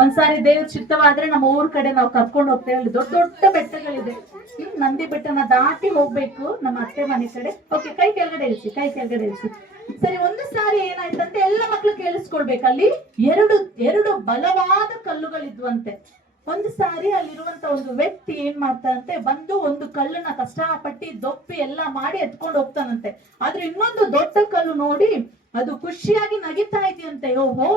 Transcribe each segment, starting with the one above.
ಒಂದ್ಸಾರಿ ದೇವ್ರ ಚಿತ್ತವಾದ್ರೆ ನಮ್ಮ ಊರ್ ಕಡೆ ನಾವು ಕರ್ಕೊಂಡು ಹೋಗ್ತೇವೆ. ಅಲ್ಲಿ ದೊಡ್ಡ ದೊಡ್ಡ ಬೆಟ್ಟಗಳಿದೆ. ನಂದಿ ಬೆಟ್ಟನ ದಾಟಿ ಹೋಗ್ಬೇಕು ನಮ್ಮ ಅತ್ತೆ ಮನೆ ಕಡೆ. ಓಕೆ, ಕೈ ಕೆಳಗಡೆ ಇಳಿಸಿ, ಕೈ ಕೆಳಗಡೆ ಇಳಿಸಿ. ಸರಿ, ಒಂದು ಸಾರಿ ಏನಾಯ್ತಂತೆ, ಎಲ್ಲ ಮಕ್ಳು ಕೇಳಿಸ್ಕೊಳ್ಬೇಕು, ಅಲ್ಲಿ ಎರಡು ಎರಡು ಬಲವಾದ ಕಲ್ಲುಗಳಿದ್ವಂತೆ. ಒಂದು ಸಾರಿ ಅಲ್ಲಿರುವಂತ ಒಂದು ವ್ಯಕ್ತಿ ಏನ್ ಮಾಡ್ತಾನಂತೆ, ಬಂದು ಒಂದು ಕಲ್ಲನ್ನ ಕಷ್ಟಪಟ್ಟಿ ದೊಪ್ಪಿ ಎಲ್ಲ ಮಾಡಿ ಎತ್ಕೊಂಡು ಹೋಗ್ತಾನಂತೆ. ಆದ್ರೆ ಇನ್ನೊಂದು ದೊಡ್ಡ ಕಲ್ಲು ನೋಡಿ ಅದು ಖುಷಿಯಾಗಿ ನಗಿತಾ ಇದೆಯಂತೆ. ಓಹೋ,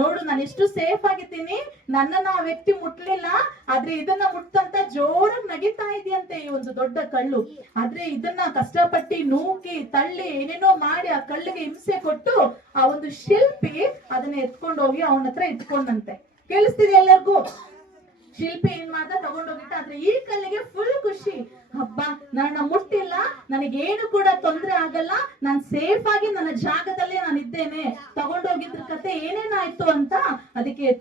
ನೋಡು, ನಾನು ಎಷ್ಟು ಸೇಫ್ ಆಗಿದ್ದೀನಿ, ನನ್ನನ್ನ ಆ ವ್ಯಕ್ತಿ ಮುಟ್ಲಿಲ್ಲ, ಆದ್ರೆ ಇದನ್ನ ಮುಟ್ಟಂತ ಜೋರಾಗಿ ನಗಿತಾ ಇದೆಯಂತೆ ಈ ಒಂದು ದೊಡ್ಡ ಕಲ್ಲು. ಆದ್ರೆ ಇದನ್ನ ಕಷ್ಟಪಟ್ಟಿ ನೂಕಿ ತಳ್ಳಿ ಏನೇನೋ ಮಾಡಿ ಆ ಕಲ್ಲಿಗೆ ಹಿಂಸೆ ಕೊಟ್ಟು ಆ ಒಂದು ಶಿಲ್ಪಿ ಅದನ್ನ ಎತ್ಕೊಂಡು ಹೋಗಿ ಅವನ ಹತ್ರ ಇಟ್ಕೊಂಡಂತೆ. ಕೇಳಿಸ್ತಿದೆ ಎಲ್ಲರಿಗೂ? ಶಿಲ್ಪಿ ಏನ್ ಮಾಡ್ದ, ತಗೊಂಡೋಗಿಟ್ಟ. ಆದ್ರೆ ಈ ಕಲ್ಲಿಗೆ ಫುಲ್ ಖುಷಿ. ಹಬ್ಬ, ನನ್ನ ಮುಟ್ಟಿಲ್ಲ, ನನಗೇನು ಕೂಡ ತೊಂದ್ರೆ ಆಗಲ್ಲ, ನಾನ್ ಸೇಫ್ ಆಗಿ ನನ್ನ ಜಾಗದಲ್ಲೇ ನಾನು ಇದ್ದೇನೆ, ತಗೊಂಡೋಗಿದ್ರ ಕತೆ ಏನೇನಾಯ್ತು ಅಂತ ಅದಕ್ಕೆ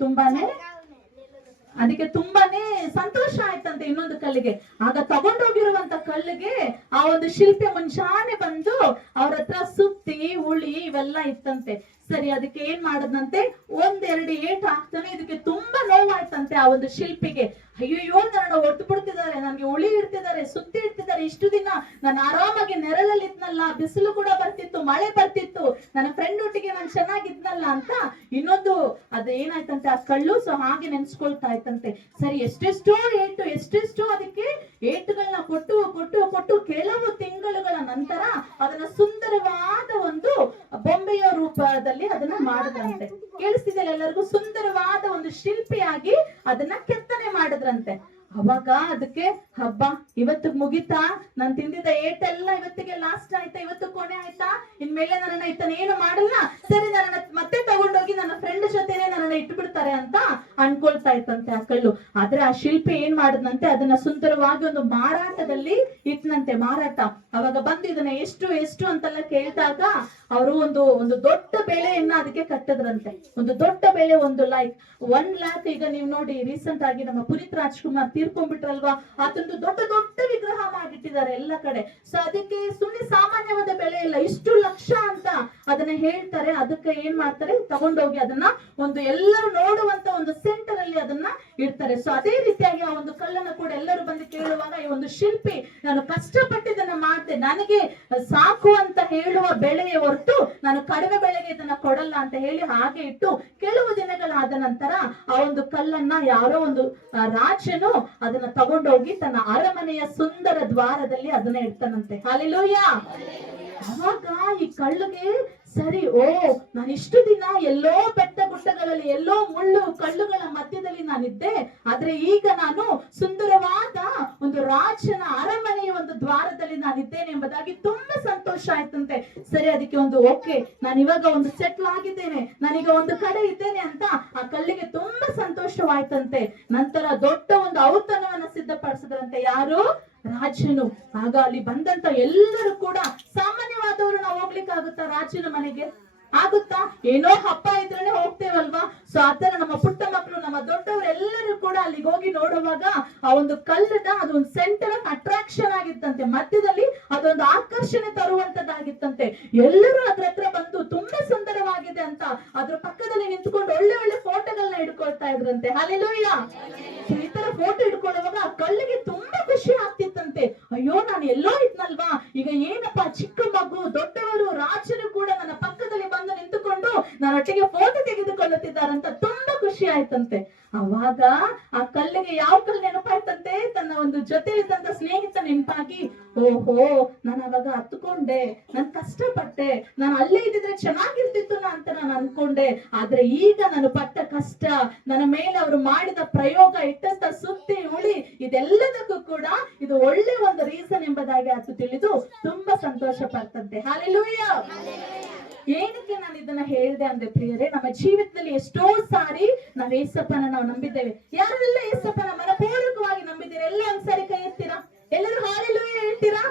ತುಂಬಾನೇ ಸಂತೋಷ ಆಯ್ತಂತೆ ಇನ್ನೊಂದು ಕಲ್ಲಿಗೆ. ಆಗ ತಗೊಂಡೋಗಿರುವಂತ ಕಲ್ಲಿಗೆ ಆ ಒಂದು ಶಿಲ್ಪಿ ಮುಂಚಾನೆ ಬಂದು ಅವ್ರ ಹತ್ರ ಸುತ್ತಿ ಉಳಿ ಇವೆಲ್ಲ ಇತ್ತಂತೆ. ಸರಿ, ಅದಕ್ಕೆ ಏನ್ ಮಾಡದಂತೆ, ಒಂದೆರಡು ಏಟ್ ಹಾಕ್ತಾನೆ. ಇದಕ್ಕೆ ತುಂಬಾ ನೋವಾಯ್ತಂತೆ ಆ ಒಂದು ಶಿಲ್ಪಿಗೆ. ಅಯ್ಯೋ, ನನ್ನ ಒಟ್ಟು ಬಿಡ್ತಿದ್ದಾರೆ, ನನ್ಗೆ ಉಳಿ ಇಡ್ತಿದ್ದಾರೆ, ಸುತ್ತಿ ಇಡ್ತಿದ್ದಾರೆ. ಇಷ್ಟು ದಿನ ನಾನು ಆರಾಮಾಗಿ ನೆರಳಲ್ಲಿ ಇದ್ನಲ್ಲ, ಬಿಸಿಲು ಕೂಡ ಬರ್ತಿತ್ತು, ಮಳೆ ಬರ್ತಿತ್ತು, ನನ್ನ ಫ್ರೆಂಡ್ ಒಟ್ಟಿಗೆ ನಾನು ಚೆನ್ನಾಗಿದ್ನಲ್ಲ ಅಂತ ಇನ್ನೊಂದು ಅದು ಏನಾಯ್ತಂತೆ ಆ ಕಳ್ಳು. ಸೊ ಹಾಗೆ ನೆನ್ಸ್ಕೊಳ್ತಾ ಇತ್ತಂತೆ. ಸರಿ, ಎಷ್ಟೆಷ್ಟೋ ಅದಕ್ಕೆ ಏಟುಗಳನ್ನ ಕೊಟ್ಟು ಕೊಟ್ಟು ಕೊಟ್ಟು ಕೆಲವು ತಿಂಗಳುಗಳ ನಂತರ ಅದನ್ನ ಸುಂದರವಾದ ಒಂದು ಬೊಂಬೆಯ ರೂಪದಲ್ಲಿ ಅದನ್ನ ಮಾಡಿದ್ರಂತೆ. ಕೇಳಿಸ್ತಿದೆ ಎಲ್ಲರಿಗೂ? ಸುಂದರವಾದ ಒಂದು ಶಿಲ್ಪಿಯಾಗಿ ಅದನ್ನ ಕೆತ್ತನೆ ಮಾಡಿದ್ರಂತೆ. ಅವಾಗ ಅದಕ್ಕೆ ಹಬ್ಬ, ಇವತ್ತು ಮುಗಿತಾ, ನಾನ್ ತಿಂದಿದ್ದ ಏಟೆಲ್ಲ ಇವತ್ತಿಗೆ ಲಾಸ್ಟ್ ಆಯ್ತಾ, ಇವತ್ತು ಕೊನೆ ಆಯ್ತಾ, ಇನ್ಮೇಲೆ ನನ್ನನ್ನ ಏನು ಮಾಡಲ್ಲ, ಸರಿ ನನ್ನ ಮತ್ತೆ ತಗೊಂಡೋಗಿ ನನ್ನ ಫ್ರೆಂಡ್ ಜೊತೆನೆ ನನ್ನನ್ನ ಇಟ್ಬಿಡ್ತಾರೆ ಅಂತ ಅನ್ಕೊಳ್ತಾ ಇತ್ತಂತೆ ಆ ಕಲ್ಲು. ಆದ್ರೆ ಆ ಶಿಲ್ಪಿ ಏನ್ ಮಾಡದ್ನಂತೆ, ಅದನ್ನ ಸುಂದರವಾಗಿ ಒಂದು ಮಾರಾಟದಲ್ಲಿ ಇಟ್ನಂತೆ, ಮಾರಾಟ. ಅವಾಗ ಬಂದು ಇದನ್ನ ಎಷ್ಟು ಅಂತೆಲ್ಲ ಕೇಳಿದಾಗ ಅವರು ಒಂದು ದೊಡ್ಡ ಬೆಲೆಯನ್ನ ಅದಕ್ಕೆ ಕಟ್ಟದ್ರಂತೆ. ಒಂದು ದೊಡ್ಡ ಬೆಲೆ, 1,00,000. ಈಗ ನೀವು ನೋಡಿ, ರೀಸೆಂಟ್ ಆಗಿ ನಮ್ಮ ಪುನೀತ್ ರಾಜ್ಕುಮಾರ್ ತೀರ್ಕೊಂಡ್ಬಿಟ್ರಲ್ವಾ, ಅದೊಂದು ದೊಡ್ಡ ದೊಡ್ಡ ವಿಗ್ರಹ ಮಾಡಿಟ್ಟಿದ್ದಾರೆ ಎಲ್ಲ ಕಡೆ. ಸೊ ಅದಕ್ಕೆ ಸುಮ್ಮನೆ ಸಾಮಾನ್ಯವಾದ ಬೆಲೆ ಇಲ್ಲ, ಇಷ್ಟು ಲಕ್ಷ ಅಂತ ಅದನ್ನ ಹೇಳ್ತಾರೆ. ಅದಕ್ಕೆ ಏನ್ ಮಾಡ್ತಾರೆ, ತಗೊಂಡೋಗಿ ಅದನ್ನ ಒಂದು ಎಲ್ಲರೂ ನೋಡುವಂತ ಒಂದು ಸೆಂಟರ್ ಅಲ್ಲಿ ಅದನ್ನ ಇಡ್ತಾರೆ. ಸೊ ಅದೇ ರೀತಿಯಾಗಿ ಆ ಒಂದು ಕಲ್ಲನ್ನ ಕೂಡ ಎಲ್ಲರೂ ಬಂದು ಕೇಳುವಾಗ ಈ ಒಂದು ಶಿಲ್ಪಿ, ನಾನು ಕಷ್ಟಪಟ್ಟಿದ್ದನ್ನ ಮಾಡ್ದೆ, ನನಗೆ ಸಾಕು ಅಂತ ಹೇಳುವ ಬೆಳೆಯ ಹೊರತು ನಾನು ಕಡಿಮೆ ಬೆಳೆಗೆ ಇದನ್ನ ಕೊಡಲ್ಲ ಅಂತ ಹೇಳಿ ಹಾಗೆ ಇಟ್ಟು ಕೆಲವು ದಿನಗಳಾದ ನಂತರ ಆ ಒಂದು ಕಲ್ಲನ್ನ ಯಾರೋ ಒಂದು ರಾಜನು ಅದನ್ನ ತಗೊಂಡೋಗಿ ತನ್ನ ಅರಮನೆಯ ಸುಂದರ ದ್ವಾರದಲ್ಲಿ ಅದನ್ನ ಇಡ್ತಾನಂತೆ. ಹಲ್ಲೆಲೂಯಾ. ಅವಾಗ ಈ ಕಳ್ಳುಗೆ ಸರಿ, ನಾನು ಇಷ್ಟು ದಿನ ಎಲ್ಲೋ ಬೆಟ್ಟ ಗುಡ್ಡಗಳಲ್ಲಿ, ಎಲ್ಲೋ ಮುಳ್ಳು ಕಳ್ಳುಗಳ ಮಧ್ಯದಲ್ಲಿ ನಾನಿದ್ದೆ, ಆದ್ರೆ ಈಗ ನಾನು ಸುಂದರವಾದ ಒಂದು ರಾಜನ ಅರಮನೆಯ ಒಂದು ದ್ವಾರದಲ್ಲಿ ನಾನಿದ್ದೇನೆ ಎಂಬುದಾಗಿ ತುಂಬಾ ಸಂತೋಷ ಆಯ್ತಂತೆ. ಸರಿ, ಅದಕ್ಕೆ ಓಕೆ, ನಾನು ಇವಾಗ ಒಂದು ಸೆಟ್ಲ್ ಆಗಿದ್ದೇನೆ, ನಾನೀಗ ಒಂದು ಕಡೆ ಇದ್ದೇನೆ ಅಂತ ಆ ಕಲ್ಲಿಗೆ ತುಂಬಾ ಸಂತೋಷವಾಯ್ತಂತೆ. ನಂತರ ದೊಡ್ಡ ಒಂದು ಔತಣವನ್ನ ಸಿದ್ಧಪಡಿಸಿದ್ರಂತೆ ಯಾರು? ರಾಜನು. ಆಗ ಅಲ್ಲಿ ಬಂದಂತ ಎಲ್ಲರೂ ಕೂಡ, ಸಾಮಾನ್ಯವಾದವರು ನಾವು ಹೋಗ್ಲಿಕ್ಕಾಗುತ್ತಾ ರಾಜನ ಮನೆಗೆ? ಆಗುತ್ತಾ? ಏನೋ ಹಬ್ಬ ಇದ್ರೆ ಹೋಗ್ತೇವಲ್ವಾ? ಸೊ ಆತರ ನಮ್ಮ ಪುಟ್ಟ ಮಕ್ಕಳು, ನಮ್ಮ ದೊಡ್ಡವರು ಎಲ್ಲರೂ ಕೂಡ ಅಲ್ಲಿಗೆ ಹೋಗಿ ನೋಡುವಾಗ ಆ ಒಂದು ಕಲ್ಲನ್ನ ಅದೊಂದು ಸೆಂಟರ್ ಆಫ್ ಅಟ್ರಾಕ್ಷನ್ ಆಗಿತ್ತಂತೆ, ಮಧ್ಯದಲ್ಲಿ ಅದೊಂದು ಆಕರ್ಷಣೆ ತರುವಂತದ್ದಾಗಿತ್ತಂತೆ. ಎಲ್ಲರೂ ಅದ್ರ ಹತ್ರ ಬಂದು ತುಂಬಾ ಸುಂದರವಾಗಿದೆ ಅಂತ ಅದ್ರ ಪಕ್ಕದಲ್ಲಿ ನಿಂತ್ಕೊಂಡು ಒಳ್ಳೆ ಒಳ್ಳೆ ಫೋಟೋಗಳನ್ನ ಹಿಡ್ಕೊಳ್ತಾ ಇದ್ರಂತೆ. ಹಲ್ಲೆಲೂಯಾ. ಈ ತರ ಫೋಟೋ ಹಿಡ್ಕೊಳ್ಳುವಾಗ ಆ ಕಲ್ಲಿಗೆ ತುಂಬಾ ಖುಷಿ ಆಗ್ತಿತ್ತಂತೆ. ಅಯ್ಯೋ, ನಾನು ಎಲ್ಲೋ ಇದ್ನಲ್ವಾ, ಈಗ ಏನಪ್ಪಾ, ಚಿಕ್ಕ ಮಗು, ದೊಡ್ಡವರು, ರಾಜರು ಕೂಡ ನನ್ನ ಪಕ್ಕದಲ್ಲಿ ಬಂದು ನಿಂತುಕೊಂಡು ನನ್ನೊಟ್ಟಿಗೆ ಫೋಟೋ ತೆಗೆದುಕೊಳ್ಳುತ್ತಿದ್ದಾರಂತ ತುಂಬಾ ಖುಷಿ ಆಯ್ತಂತೆ. ಅವಾಗ ಆ ಕಲ್ಲಿಗೆ ಯಾವ ಕಲ್ಲು ನೆನಪಾಯ್ತಂತೆ? ತನ್ನ ಒಂದು ಜೊತೆಲಿದ್ದಂತ ಸ್ನೇಹಿತ ನೆನಪಾಗಿ, ಓಹೋ, ನಾನು ಅವಾಗ ಹತ್ಕೊಂಡೆ, ನಾನು ಕಷ್ಟಪಟ್ಟೆ, ನಾನು ಅಲ್ಲೇ ಇದ್ದಿದ್ರೆ ಚೆನ್ನಾಗಿರ್ತಿತ್ತು ಅಂತ ನಾನು ಅನ್ಕೊಂಡೆ, ಆದ್ರೆ ಈಗ ನಾನು ಪಟ್ಟ ಕಷ್ಟ, ನನ್ನ ಮೇಲೆ ಅವರು ಮಾಡಿದ ಪ್ರಯೋಗ, ಇಟ್ಟಂತ ಸುತ್ತಿ ಉಳಿ, ಇದೆಲ್ಲದಕ್ಕೂ ಕೂಡ ಇದು ಒಳ್ಳೆ ಒಂದು ರೀಸನ್ ಎಂಬುದಾಗಿ ಆತ ತಿಳಿದು ತುಂಬಾ ಸಂತೋಷ ಪಡ್ತಂತೆ. ಹಲ್ಲೆಲೂಯಾ. ಏನಕ್ಕೆ ನಾನು ಇದನ್ನ ಹೇಳಿದೆ ಅಂದ್ರೆ ಪ್ರಿಯರೇ, ನಮ್ಮ ಜೀವಿತದಲ್ಲಿ ಎಷ್ಟೋ ಸಾರಿ ನಾವು ಏಸಪ್ಪನ ನಾವು ನಂಬಿದ್ದೇವೆ. ಯಾರೆಲ್ಲ ಏಸಪ್ಪನ ಮನಪೂರ್ವಕವಾಗಿ ನಂಬಿದ್ದೀರಾ? ಎಲ್ಲ ಒಂದ್ಸಾರಿ ಕೈ ಎತ್ತೀರಾ? ಎಲ್ಲರೂ ಹಲ್ಲೆಲೂಯಾ ಹೇಳ್ತೀರಾ?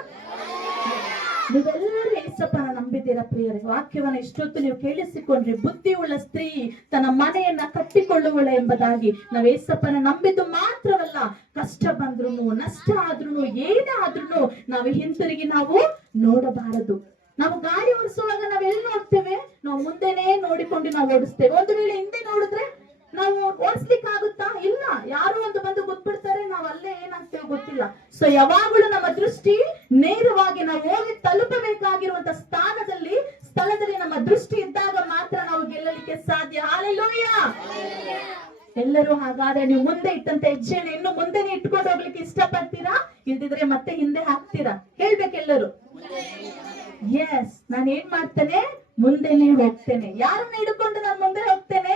ನೀವೆಲ್ಲರೂ ಏಸಪ್ಪನ ನಂಬಿದ್ದೀರಾ ಪ್ರಿಯರೇ? ವಾಕ್ಯವನ್ನ ಇಷ್ಟೊತ್ತು ನೀವು ಕೇಳಿಸಿಕೊಂಡ್ರಿ, ಬುದ್ಧಿಯುಳ್ಳ ಸ್ತ್ರೀ ತನ್ನ ಮನೆಯನ್ನ ಕಟ್ಟಿಕೊಳ್ಳುವಳ ಎಂಬುದಾಗಿ. ನಾವು ಏಸಪ್ಪನ ನಂಬಿದ್ದು ಮಾತ್ರವಲ್ಲ, ಕಷ್ಟ ಬಂದ್ರು, ನಷ್ಟ ಆದ್ರೂ, ಏನೇ ಆದ್ರೂ ನಾವು ಹಿಂತಿರುಗಿ ನಾವು ನೋಡಬಾರದು. ನಾವು ಗಾಡಿ ಓಡಿಸುವಾಗ ನಾವ್ ಎಲ್ಲಿ ನೋಡ್ತೇವೆ? ನಾವು ಮುಂದೆನೆ ನೋಡಿಕೊಂಡು ನಾವು ಓಡಿಸ್ತೇವೆ. ಒಂದು ವೇಳೆ ಹಿಂದೆ ನೋಡಿದ್ರೆ ನಾವು ಓಡಿಸ್ಲಿಕ್ಕೆ ಆಗುತ್ತಾ? ಇಲ್ಲ. ಯಾರೋ ಒಂದು ಬಂದು ಗೊತ್ಬಿಡ್ತಾರೆ, ನಾವು ಅಲ್ಲೇ ಏನಾಗ್ತೇವೆ ಗೊತ್ತಿಲ್ಲ. ಸೊ ಯಾವಾಗಲೂ ನಮ್ಮ ದೃಷ್ಟಿ ನೇರವಾಗಿ ನಾವು ಹೋಗಿ ತಲುಪಬೇಕಾಗಿರುವಂತ ಸ್ಥಳದಲ್ಲಿ ನಮ್ಮ ದೃಷ್ಟಿ ಇದ್ದಾಗ ಮಾತ್ರ ನಾವು ಗೆಲ್ಲಲಿಕ್ಕೆ ಸಾಧ್ಯ. ಹಲ್ಲೆಲೂಯಾ. ಎಲ್ಲರೂ ಹಾಗಾದ್ರೆ ನೀವು ಮುಂದೆ ಇಟ್ಟಂತ ಹೆಜ್ಜೆನ ಇನ್ನು ಮುಂದೆನೆ ಇಟ್ಕೊಂಡು ಹೋಗ್ಲಿಕ್ಕೆ ಇಷ್ಟಪಡ್ತೀರಾ? ಇಲ್ದಿದ್ರೆ ಮತ್ತೆ ಹಿಂದೆ ಹಾಕ್ತೀರಾ? ಹೇಳ್ಬೇಕೆಲ್ಲರೂ. ಎಸ್, ನಾನು ಏನ್ ಮಾಡ್ತೇನೆ? ಮುಂದೆನೆ ಹೋಗ್ತೇನೆ. ಯಾರನ್ನ ಹಿಡ್ಕೊಂಡು ನಾನು ಮುಂದೆ ಹೋಗ್ತೇನೆ?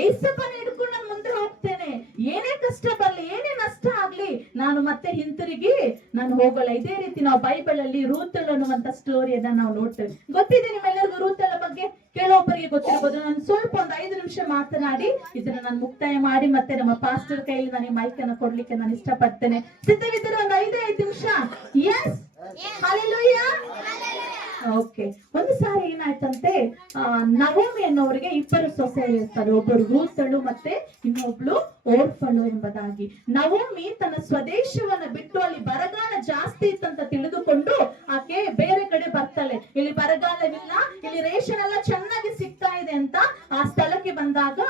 ಏಸಪ್ಪನ ಹಿಡ್ಕೊಂಡು ನಾನು ಮುಂದೆ ಹೋಗ್ತೇನೆ. ಏನೇ ಕಷ್ಟ ಬರ್ಲಿ, ಏನೇ ನಷ್ಟ ಆಗ್ಲಿ, ನಾನು ಮತ್ತೆ ಹಿಂತಿರುಗಿ ನಾನು ಹೋಗಲ್ಲ. ಇದೇ ರೀತಿ ನಾವು ಬೈಬಲ್ ಅಲ್ಲಿ ರೂತಲ್ ಅನ್ನುವಂತ ಸ್ಟೋರಿಯನ್ನ ನಾವು ನೋಡ್ತೇವೆ. ಗೊತ್ತಿದೆ ನಿಮ್ಮೆಲ್ಲರಿಗೂ ರೂತಲ್ ಬಗ್ಗೆ? ಕೆಲವೊಬ್ಬರಿಗೆ ಗೊತ್ತಿರಬಹುದು. ನಾನು ಸ್ವಲ್ಪ ಒಂದು 5 ನಿಮಿಷ ಮಾತನಾಡಿ ಇದನ್ನ ನಾನು ಮುಕ್ತಾಯ ಮಾಡಿ ಮತ್ತೆ ನಮ್ಮ ಪಾಸ್ಟರ್ ಕೈಯಲ್ಲಿ ನಾನು ಮೈಕ್ ಅನ್ನು ಕೊಡ್ಲಿಕ್ಕೆ ನಾನು ಇಷ್ಟಪಡ್ತೇನೆ. ಸಿದ್ಧವಿದ್ದರೆ ಒಂದು 5 ನಿಮಿಷ? Yes, hallelujah. ಓಕೆ. ಒಂದು ಸಾರಿ ಏನಾಯ್ತಂತೆ, ನವೋಮಿ ಅನ್ನೋರಿಗೆ 2 ಸೊಸೆಯರು ಇರ್ತಾರೆ. ಒಬ್ಬರು ರೂತಳು ಮತ್ತೆ ಇನ್ನೊಬ್ಳು ಓರ್ಫಳು ಎಂಬುದಾಗಿ. ನವೋಮಿ ತನ್ನ ಸ್ವದೇಶವನ್ನ ಬಿಟ್ಟು, ಅಲ್ಲಿ ಬರಗಾಲ ಜಾಸ್ತಿ ಇತ್ತಂತ ತಿಳಿದುಕೊಂಡು ಆಕೆ ಬೇರೆ ಕಡೆ ಬರ್ತಾಳೆ. ಇಲ್ಲಿ ಬರಗಾಲವಿಲ್ಲ, ಇಲ್ಲಿ ರೇಷನ್ ಎಲ್ಲ ಚೆನ್ನಾಗಿ ಸಿಗ್ತಾ ಇದೆ ಅಂತ ಆ ಸ್ಥಳಕ್ಕೆ ಬಂದಾಗ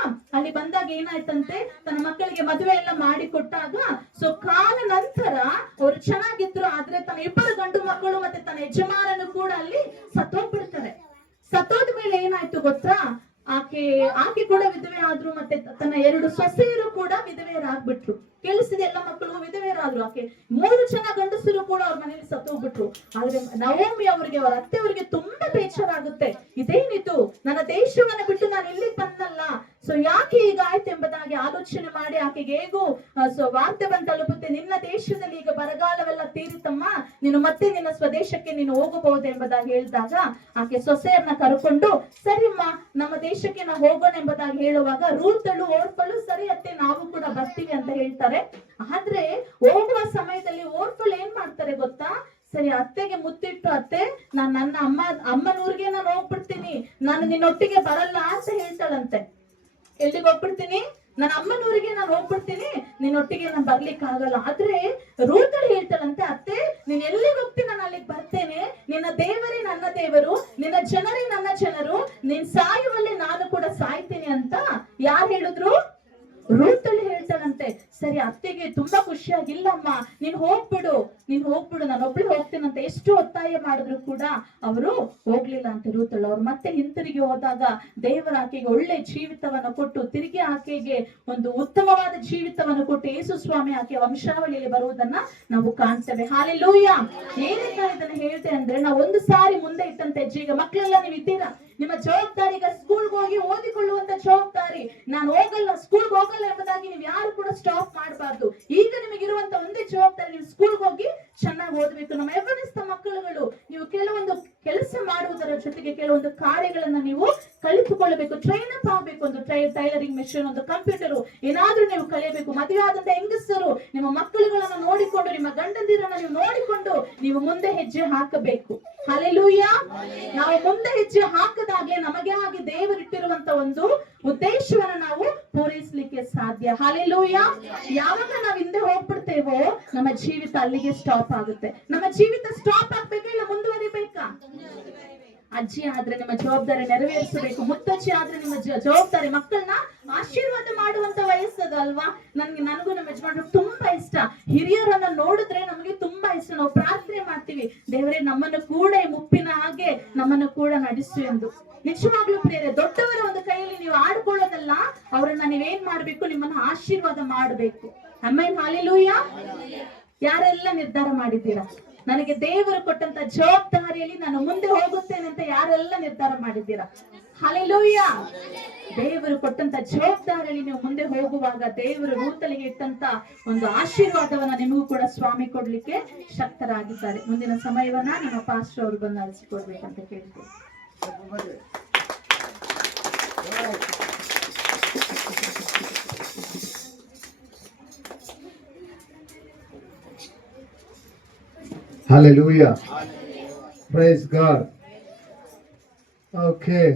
ಏನಾಯ್ತಂತೆ, ತನ್ನ ಮಕ್ಕಳಿಗೆ ಮದುವೆ ಎಲ್ಲ ಮಾಡಿ ಕೊಟ್ಟಾಗ, ಸೊ ಕಾಲ ನಂತರ ಅವರು ಚೆನ್ನಾಗಿದ್ರು, ಆದ್ರೆ ತನ್ನ 2 ಗಂಡು ಮಕ್ಕಳು ಮತ್ತೆ ತನ್ನ ಯಜಮಾನನು ಕೂಡ ಅಲ್ಲಿ ಸತ್ತೋಗ್ಬಿಡ್ತಾರೆ. ಸತ್ತೋದ ಮೇಲೆ ಏನಾಯ್ತು ಗೊತ್ತಾ? ಆಕೆ ಕೂಡ ವಿಧವೆ ಆದ್ರು, ಮತ್ತೆ ತನ್ನ 2 ಸೊಸೆಯರು ಕೂಡ ವಿಧವೆಯರಾಗ್ಬಿಟ್ರು. ಕೆಲಸದ ಎಲ್ಲ ಮಕ್ಕಳು ವಿಧವೆಯರಾದ್ರು. ಆಕೆ 3 ಜನ ಗಂಡಸರು ಕೂಡ ಅವ್ರ ಮನೇಲಿ ಸತ್ತೋಗ್ಬಿಟ್ರು. ಆದ್ರೆ ನವೋಮಿ ಅವರಿಗೆ, ಅವರ ಅತ್ತೆಯವರಿಗೆ ತುಂಬಾ ಬೇಜಾರಾಗುತ್ತೆ. ಇದೇನಿದು, ನನ್ನ ದೇಶವನ್ನ ಬಿಟ್ಟು ನಾನು ಇಲ್ಲಿಗೆ ಬಂದಲ್ಲ, ಸೊ ಯಾಕೆ ಈಗ ಆಯ್ತು ಎಂಬುದಾಗಿ ಆಲೋಚನೆ ಮಾಡಿ ಆಕೆಗೆ ಹೇಗೂ ವಾರ್ತೆ ಬಂದು ತಲುಪುತ್ತೆ, ನಿನ್ನ ದೇಶದಲ್ಲಿ ಈಗ ಬರಗಾಲವೆಲ್ಲ ತೀರಿತಮ್ಮ, ನೀನು ಮತ್ತೆ ನಿನ್ನ ಸ್ವದೇಶಕ್ಕೆ ನೀನು ಹೋಗಬಹುದು ಎಂಬುದಾಗಿ ಹೇಳಿದಾಗ ಆಕೆ ಸೊಸೆಯನ್ನ ಕರ್ಕೊಂಡು, ಸರಿಮ್ಮ ನಮ್ಮ ದೇಶಕ್ಕೆ ನಾವು ಹೋಗೋಣ ಎಂಬುದಾಗಿ ಹೇಳುವಾಗ ರೂತಳು ಓರ್ಫಳು, ಸರಿ ಅತ್ತೆ ನಾವು ಕೂಡ ಬರ್ತೀವಿ ಅಂತ ಹೇಳ್ತಾರೆ. ಆದ್ರೆ ಹೋಗುವ ಸಮಯದಲ್ಲಿ ಓರ್ಫಳು ಏನ್ ಮಾಡ್ತಾರೆ ಗೊತ್ತಾ? ಸರಿ, ಅತ್ತೆಗೆ ಮುತ್ತಿಟ್ಟು, ಅತ್ತೆ ನಾನು ನನ್ನ ಅಮ್ಮನೂರಿಗೆ ನಾನು ಹೋಗ್ಬಿಡ್ತೀನಿ, ನಾನು ನಿನ್ನೊಟ್ಟಿಗೆ ಬರಲ್ಲ ಅಂತ ಹೇಳ್ತಾಳಂತೆ. ಎಲ್ಲಿಗೆ ಹೋಗ್ಬಿಡ್ತೀನಿ? ನನ್ನ ಅಮ್ಮನೂರಿಗೆ ನಾನು ಹೋಗ್ಬಿಡ್ತೀನಿ, ನಿನ್ನೊಟ್ಟಿಗೆ ನಾನು ಬರ್ಲಿಕ್ಕೆ ಆಗಲ್ಲ. ಆದ್ರೆ ರೂತಳು ಹೇಳ್ತಾಳಂತೆ, ಅತ್ತೆ ನೀನ್ ಎಲ್ಲಿಗೆ ಹೋಗ್ತೀನಿ, ನಾನು ಅಲ್ಲಿಗೆ ಬರ್ತೇನೆ, ನಿನ್ನ ದೇವರೇ ನನ್ನ ದೇವರು, ನಿನ್ನ ಜನರೇ ನನ್ನ ಜನರು, ನೀನ್ ಸಾಯುವಲ್ಲಿ ನಾನು ಕೂಡ ಸಾಯ್ತೀನಿ ಅಂತ ಯಾರು ಹೇಳಿದ್ರು? ರೂತಳು ಹೇಳ್ತಾಳಂತೆ. ಸರಿ, ಅತ್ತೆಗೆ ತುಂಬಾ ಖುಷಿಯಾಗಿಲ್ಲಮ್ಮ, ನೀನ್ ಹೋಗ್ಬಿಡು, ನಾನು ಒಬ್ಳು ಹೋಗ್ತೇನಂತ ಎಷ್ಟು ಒತ್ತಾಯ ಮಾಡಿದ್ರು ಕೂಡ ಅವರು ಹೋಗ್ಲಿಲ್ಲ ಅಂತ ರೂತಳು. ಅವ್ರು ಮತ್ತೆ ಹಿಂತಿರುಗಿ ಹೋದಾಗ ದೇವರ ಆಕೆಗೆ ಒಳ್ಳೆ ಜೀವಿತವನ್ನು ಕೊಟ್ಟು, ತಿರುಗಿ ಆಕೆಗೆ ಒಂದು ಉತ್ತಮವಾದ ಜೀವಿತವನ್ನು ಕೊಟ್ಟು ಯೇಸು ಸ್ವಾಮಿ ಆಕೆ ವಂಶಾವಳಿಯಲ್ಲಿ ಬರುವುದನ್ನ ನಾವು ಕಾಣ್ತೇವೆ. ಹಲ್ಲೆಲೂಯಾ. ಏನಕ್ಕೆ ನಾನು ಇದನ್ನ ಹೇಳ್ತೆ ಅಂದ್ರೆ, ನಾವು ಒಂದು ಸಾರಿ ಮುಂದೆ ಇಟ್ಟಂತೆ ಹೆಜ್ಜೆ, ಈಗ ಮಕ್ಕಳೆಲ್ಲ ನೀವು ಇದ್ದೀರಾ, ನಿಮ್ಮ ಜವಾಬ್ದಾರಿ ಈಗ ಸ್ಕೂಲ್ಗೆ ಹೋಗಿ ಓದಿಕೊಳ್ಳುವಂತ ಜವಾಬ್ದಾರಿ. ನಾನು ಹೋಗಲ್ಲ, ಸ್ಕೂಲ್ಗೆ ಹೋಗಲ್ಲ ಎಂಬುದಾಗಿ ನೀವು ಯಾರು ಕೂಡ ಸ್ಟಾಪ್ ಮಾಡಬಾರ್ದು. ಈಗ ನಿಮಗಿರುವಂತ ಒಂದೇ ಜವಾಬ್ದಾರಿ, ನೀವು ಸ್ಕೂಲ್ಗೆ ಹೋಗಿ ಚೆನ್ನಾಗಿ ಓದಬೇಕು. ನಮ್ಮ ಯೌವನಸ್ಥ ಮಕ್ಕಳುಗಳು, ನೀವು ಕೆಲವೊಂದು ಕೆಲಸ ಮಾಡುವುದರ ಜೊತೆಗೆ ಕೆಲವೊಂದು ಕಾರ್ಯಗಳನ್ನ ನೀವು ಕಲಿತುಕೊಳ್ಳಬೇಕು, ಟ್ರೈನ್ ಅಪ್ ಆಗಬೇಕು. ಒಂದು ಟೈಲರಿಂಗ್ ಮೆಷಿನ್, ಒಂದು ಕಂಪ್ಯೂಟರ್, ಏನಾದ್ರೂ ನೀವು ಕಲಿಯಬೇಕು. ಮದುವೆ ಆದಂತ ಹೆಂಗಸರು ನಿಮ್ಮ ಮಕ್ಕಳುಗಳನ್ನ ನೋಡಿಕೊಂಡು, ನಿಮ್ಮ ಗಂಡಂದಿರನ್ನ ನೀವು ನೋಡಿಕೊಂಡು ನೀವು ಮುಂದೆ ಹೆಜ್ಜೆ ಹಾಕಬೇಕು. ಹಲ್ಲೆಲೂಯಾ. ನಾವು ಮುಂದೆ ಹೆಜ್ಜೆ ಹಾಕದಾಗೆ ನಮಗೆ ಆಗಿ ದೇವರಿಟ್ಟಿರುವಂತ ಒಂದು ಉದ್ದೇಶವನ್ನ ನಾವು ಪೂರೈಸಲಿಕ್ಕೆ ಸಾಧ್ಯ. ಹಲ್ಲೆಲೂಯಾ. ಯಾವಾಗ ನಾವು ಹಿಂದೆ ಹೋಗ್ಬಿಡ್ತೇವೋ ನಮ್ಮ ಜೀವಿತ ಅಲ್ಲಿಗೆ ಸ್ಟಾಪ್ ಆಗುತ್ತೆ. ನಮ್ಮ ಜೀವಿತ ಸ್ಟಾಪ್ ಆಗ್ಬೇಕಾ ಇಲ್ಲ ಮುಂದುವರಿಬೇಕಾ? ಅಜ್ಜಿ ಆದ್ರೆ ನಿಮ್ಮ ಜವಾಬ್ದಾರಿ ನೆರವೇರಿಸಬೇಕು, ಮುತ್ತಜ್ಜಿ ಆದ್ರೆ ನಿಮ್ಮ ಜವಾಬ್ದಾರಿ ಮಕ್ಕಳನ್ನ ಆಶೀರ್ವಾದ ಮಾಡುವಂತ ವಯಸ್ಸದು ಅಲ್ವಾ? ನನಗೂ ನಮ್ಮ ಯಜಮಾನರು ತುಂಬಾ ಇಷ್ಟ. ಹಿರಿಯರನ್ನ ನೋಡಿದ್ರೆ ನಮಗೆ ತುಂಬಾ ಇಷ್ಟ. ನಾವು ಪ್ರಾರ್ಥನೆ ಮಾಡ್ತೀವಿ, ದೇವರೇ ನಮ್ಮನ್ನು ಕೂಡ ಈ ಮುಪ್ಪಿನ ಹಾಗೆ ನಮ್ಮನ್ನು ಕೂಡ ನಡೆಸು ಎಂದು. ನಿಜವಾಗ್ಲೂ ಪ್ರಿಯರೇ, ದೊಡ್ಡವರ ಒಂದು ಕೈಯಲ್ಲಿ ನೀವು ಆಡ್ಕೊಳ್ಳೋದಲ್ಲ, ಅವರನ್ನ ನೀವೇನ್ ಮಾಡ್ಬೇಕು? ನಿಮ್ಮನ್ನ ಆಶೀರ್ವಾದ ಮಾಡಬೇಕು. ಆಮೆನ್. ಹಲ್ಲೆಲೂಯಾ. ಯಾರೆಲ್ಲ ನಿರ್ಧಾರ ಮಾಡಿದ್ದೀರಾ? ನನಗೆ ದೇವರು ಕೊಟ್ಟಂತ ಜವಾಬ್ದಾರಿಯಲ್ಲಿ ನಾನು ಮುಂದೆ ಹೋಗುತ್ತೇನೆ ಅಂತ ಯಾರೆಲ್ಲ ನಿರ್ಧಾರ ಮಾಡಿದ್ದೀರಾ? ಹಲ್ಲೆಲೂಯಾ. ದೇವರು ಕೊಟ್ಟಂತ ಜವಾಬ್ದಾರಿಯಲ್ಲಿ ನೀವು ಮುಂದೆ ಹೋಗುವಾಗ ದೇವರು ರೂತಲಿಗೆ ಇಟ್ಟಂತ ಒಂದು ಆಶೀರ್ವಾದವನ್ನ ನಿಮಗೂ ಕೂಡ ಸ್ವಾಮಿ ಕೊಡ್ಲಿಕ್ಕೆ ಶಕ್ತರಾಗಿದ್ದಾರೆ. ಮುಂದಿನ ಸಮಯವನ್ನ ನಮ್ಮ ಪಾಸ್ಟರ್ ಅವರು ಬಂದು ಅಳಿಸಿಕೊಡ್ಬೇಕಂತ ಕೇಳ್ತೀವಿ. Hallelujah. Praise God. Okay.